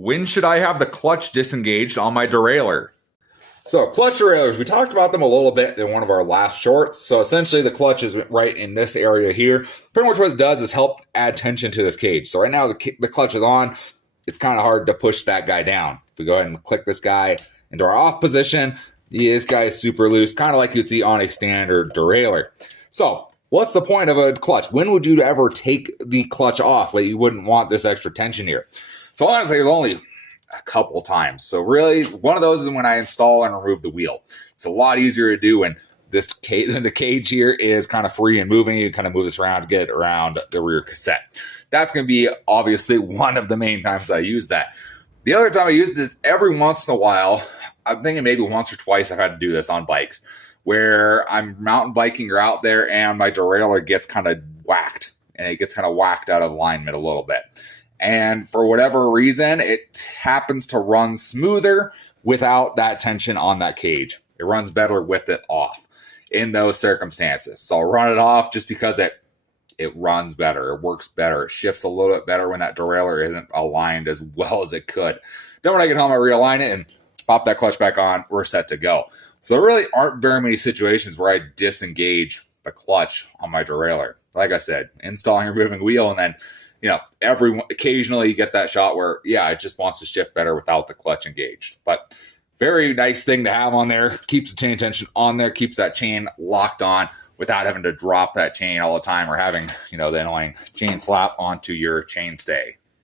When should I have the clutch disengaged on my derailleur? So clutch derailleurs, we talked about them a little bit in one of our last shorts. So essentially the clutch is right in this area here. Pretty much what it does is help add tension to this cage. So right now the clutch is on. It's kind of hard to push that guy down. If we go ahead and click this guy into our off position, this guy is super loose, kind of like you'd see on a standard derailleur. So what's the point of a clutch? When would you ever take the clutch off? Like, you wouldn't want this extra tension here. So honestly, there's only a couple times. So really, one of those is when I install and remove the wheel. It's a lot easier to do when the cage here is kind of free and moving. You kind of move this around to get it around the rear cassette. That's going to be obviously one of the main times I use that. The other time I use this every once in a while, I'm thinking maybe once or twice I've had to do this on bikes, where I'm mountain biking or out there and my derailleur gets kind of whacked, and it gets kind of whacked out of alignment a little bit. And for whatever reason, it happens to run smoother without that tension on that cage. It runs better with it off in those circumstances. So I'll run it off just because it runs better. It works better. It shifts a little bit better when that derailleur isn't aligned as well as it could. Then when I get home, I realign it and pop that clutch back on. We're set to go. So there really aren't very many situations where I disengage the clutch on my derailleur. Like I said, installing and removing wheel, and then occasionally you get that shot where, it just wants to shift better without the clutch engaged. But very nice thing to have on there. Keeps the chain tension on there, keeps that chain locked on without having to drop that chain all the time or having, the annoying chain slap onto your chain stay.